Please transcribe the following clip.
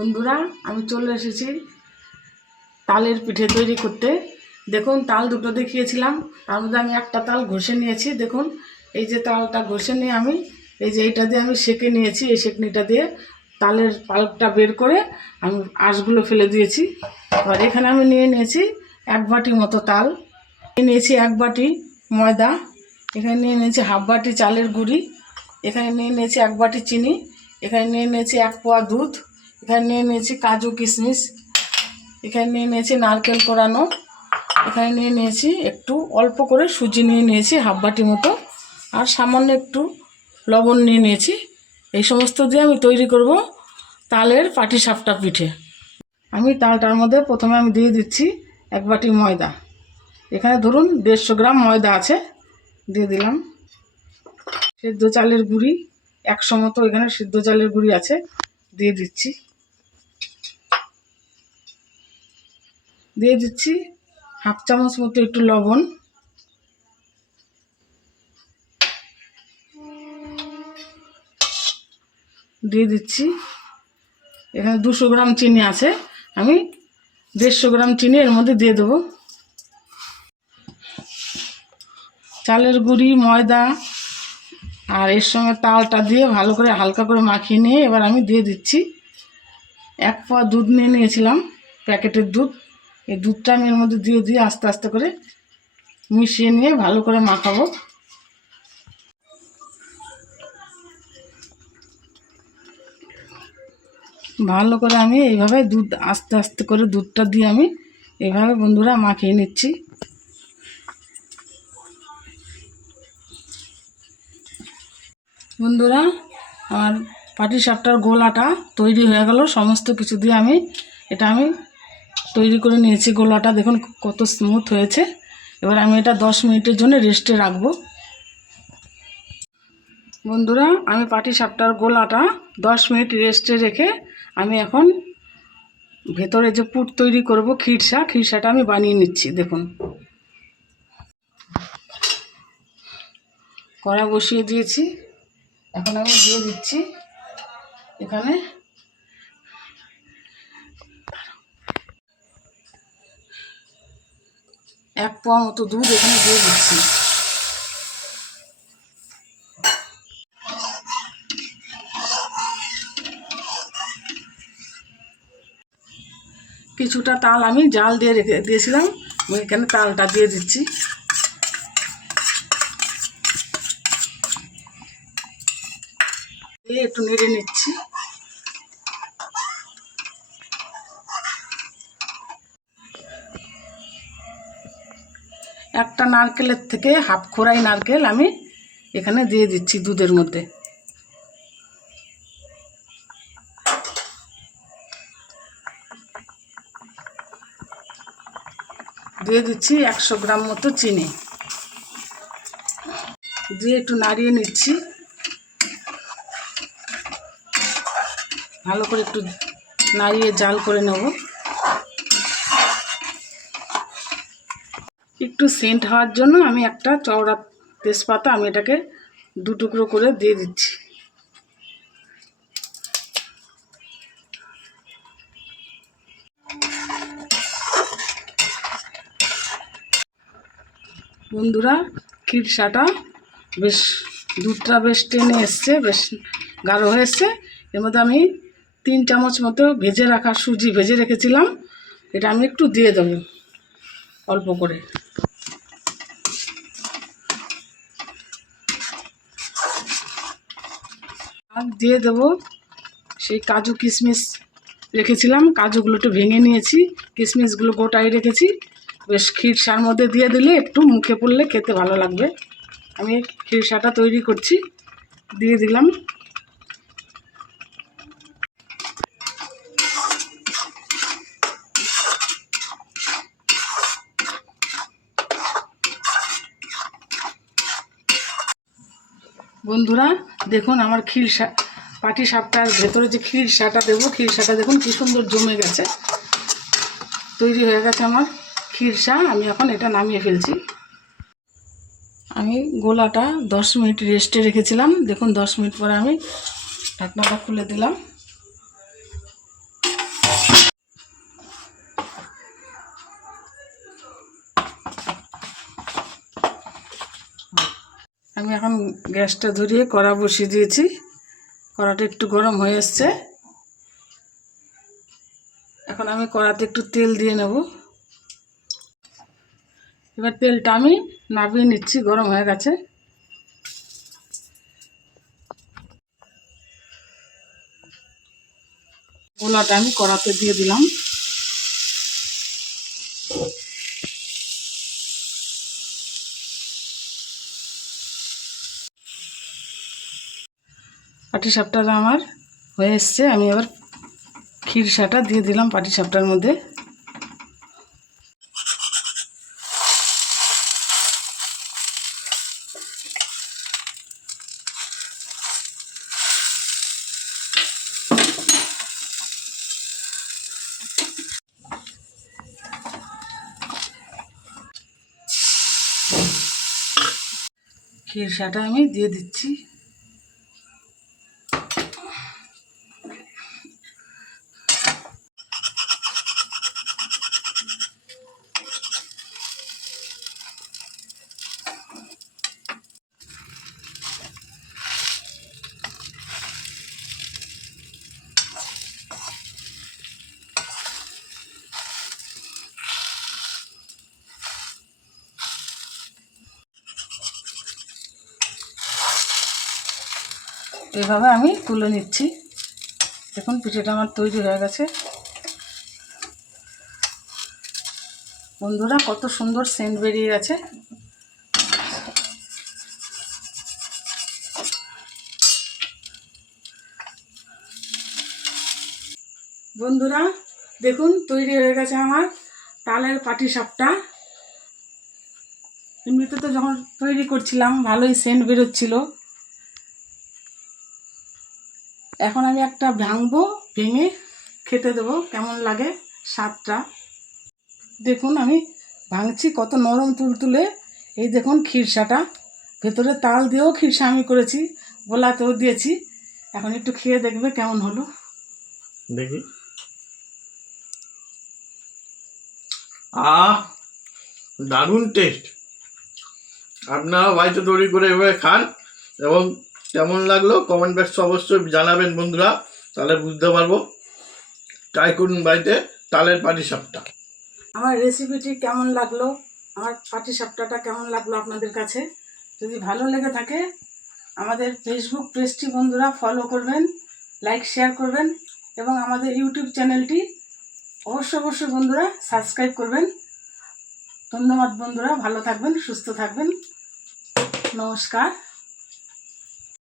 বন্ধুরা, আমি চলে এসেছি তালের পিঠে তৈরি করতে। দেখুন, তাল দুটো দেখিয়েছিলাম। তার মধ্যে আমি একটা তাল ঘষে নিয়েছি। দেখুন, এই যে তালটা ঘষে নিয়ে আমি, এই যে এইটা দিয়ে আমি সেঁকে নিয়েছি। এই সেঁকনিটা দিয়ে তালের পাল্পটা বের করে আমি আঁশগুলো ফেলে দিয়েছি। এবার এখানে আমি নিয়ে নিয়েছি এক বাটি মতো তাল। নিয়ে নিয়েছি এক বাটি ময়দা। এখানে নিয়ে নিয়েছি হাফ বাটি চালের গুঁড়ি। এখানে নিয়ে নিয়েছি এক বাটি চিনি। এখানে নিয়ে নিয়েছি এক পোয়া দুধ। এখানে নিয়ে নিয়েছি কাজু কিশমিশ, এখানে নিয়ে নিয়েছি নারকেল কোরানো, এখানে নিয়ে নিয়েছি একটু অল্প করে সুজি নিয়ে নিয়েছি, হাফ বাটি মতো, আর সামান্য একটু লবণ নিয়ে নিয়েছি। এই সমস্ত দিয়ে আমি তৈরি করব তালের পাটি সাপটা পিঠে। আমি তালটার মধ্যে প্রথমে আমি দিয়ে দিচ্ছি এক বাটি ময়দা। এখানে ধরুন দেড়শো গ্রাম ময়দা আছে, দিয়ে দিলাম। সেদ্ধ চালের গুঁড়ি, একশো মতো এখানে সিদ্ধ চালের গুঁড়ি আছে, দিয়ে দিচ্ছি। দিয়ে দিচ্ছি হাফ চামচ মতো একটু লবণ। দিয়ে দিচ্ছি। এখানে দুশো গ্রাম চিনি আছে। আমি দেড়শো গ্রাম চিনি এর মধ্যে দিয়ে দেবো। চালের গুঁড়ি, ময়দা আর এর সঙ্গে তালটা দিয়ে ভালো করে হালকা করে মাখিয়ে নিয়ে এবার আমি দিয়ে দিচ্ছি। এক পোয়া দুধ নিয়ে নিয়েছিলাম, প্যাকেটের দুধ। এই দুধটা আমি এর মধ্যে দিয়ে দিয়ে আস্তে আস্তে করে মিশিয়ে নিয়ে ভালো করে মাখাবো। ভালো করে আমি এইভাবে দুধ, আস্তে আস্তে করে দুধটা দিয়ে আমি এইভাবে বন্ধুরা মাখিয়ে নিচ্ছি। বন্ধুরা, আমার পাটিসাপটার গোলাটা তৈরি হয়ে গেল, সমস্ত কিছু দিয়ে আমি এটা আমি তৈরি করে নিয়েছি, গোলাটা দেখুন কত স্মুথ হয়েছে। এবার আমি এটা দশ মিনিটের জন্য রেস্টে রাখব। বন্ধুরা, আমি পাটিসাপটার গোলাটা দশ মিনিট রেস্টে রেখে আমি এখন ভেতরে যে পুট তৈরি করব, খিরসা, খিরসাটা আমি বানিয়ে নিচ্ছি, দেখুন। কড়া বসিয়ে দিয়েছি। এখন আমি দিয়ে দিচ্ছি এখানে এক পোয়া মতো দুধ এখানে দিয়ে দিচ্ছি। কিছুটা তাল আমি জাল দিয়ে রেখে দিয়েছিলাম এখানে তালটা দিয়ে দিচ্ছি। দিয়ে একটু নেড়ে নিচ্ছি। একটা নারকেলের থেকে হাফ খোড়াই নারকেল আমি এখানে দিয়ে দিচ্ছি দুধের মধ্যে। দিয়ে দিচ্ছি একশো গ্রাম মতো চিনি। দিয়ে একটু নাড়িয়ে নিচ্ছি। ভালো করে একটু নাড়িয়ে জাল করে নেব। একটু সেন্ট হওয়ার জন্য আমি একটা চওড়া তেজপাতা আমি এটাকে দু টুকরো করে দিয়ে দিচ্ছি। বন্ধুরা খিরসাটা বেশ, দুধটা বেশ টেনে এসছে, বেশ গাঢ় হয়ে এসছে। এর মধ্যে আমি তিন চামচ মতো ভেজে রাখা সুজি ভেজে রেখেছিলাম, এটা আমি একটু দিয়ে দেবো অল্প করে। দিয়ে দেবো সেই কাজু কিশমিশ রেখেছিলাম। কাজুগুলো একটু ভেঙে নিয়েছি, কিশমিশগুলো গোটাই রেখেছি। বেশ খিরসার মধ্যে দিয়ে দিলে একটু মুখে পড়লে খেতে ভালো লাগবে। আমি খিরসাটা তৈরি করছি, দিয়ে দিলাম। বন্ধুরা, দেখুন আমার খিরসা পাটি সাপটার ভেতরে যে খিরসাটা দেবো খিরসাটা দেখুন কী সুন্দর জমে গেছে। তৈরি হয়ে গেছে আমার খিরসা আমি এখন এটা নামিয়ে ফেলছি। আমি গোলাটা দশ মিনিট রেস্টে রেখেছিলাম। দেখুন দশ মিনিট পরে আমি ঢাকনাটা খুলে দিলাম। আমি এখন গ্যাসটা ধরিয়ে কড়া বসিয়ে দিয়েছি। কড়াটা একটু গরম হয়ে এসছে। এখন আমি কড়াতে একটু তেল দিয়ে নেব। এবার তেলটা আমি নামিয়ে নিচ্ছি, গরম হয়ে গেছে। গোলাটা আমি কড়াতে দিয়ে দিলাম। পাটি সাপটাটা আমার হয়ে এসছে। আমি এবার খিরসাটা দিয়ে দিলাম পাটি সাপটার মধ্যে। খিরসাটা আমি দিয়ে দিচ্ছি। এভাবে আমি তুলে নিচ্ছি। দেখুন, পিঠেটা আমার তৈরি হয়ে গেছে। বন্ধুরা, কত সুন্দর সেন্ট বেরিয়ে গেছে। বন্ধুরা, দেখুন, তৈরি হয়ে গেছে আমার তালের পাটি সাপটা। এমনিতে তো যখন তৈরি করছিলাম, ভালোই সেন্ট বেরোচ্ছিল। এখন আমি একটা ভাঙবো, ভেঙে খেতে দেবো। কেমন লাগে স্বাদটা? দেখুন, আমি ভাঙছি, কত নরম তুলতুলে এই দেখুন খিরসাটা। ভেতরে তাল দিয়েও খিরসা আমি করেছি, গোলাতেও দিয়েছি। এখন একটু খেয়ে দেখবে কেমন হলো। দেখি। আহ, দারুণ টেস্ট আপনারা বাড়িতে তৈরি করে এভাবে খান এবং কেমন লাগল? কমেন্ট বক্সে অবশ্যই জানাবেন বন্ধুরা, তাহলে বুঝতে পারব। ট্রাই করুন বাড়িতে তালের পাটি সাপটা। আমার রেসিপিটি কেমন লাগল? আমার পাটি সাপটাটা কেমন লাগল আপনাদের কাছে? যদি ভালো লেগে থাকে, আমাদের ফেসবুক পেজটি বন্ধুরা ফলো করবেন লাইক শেয়ার করবেন, এবং আমাদের ইউটিউব চ্যানেলটি অবশ্যই অবশ্যই বন্ধুরা সাবস্ক্রাইব করবেন। ধন্যবাদ বন্ধুরা, ভালো থাকবেন, সুস্থ থাকবেন। নমস্কার।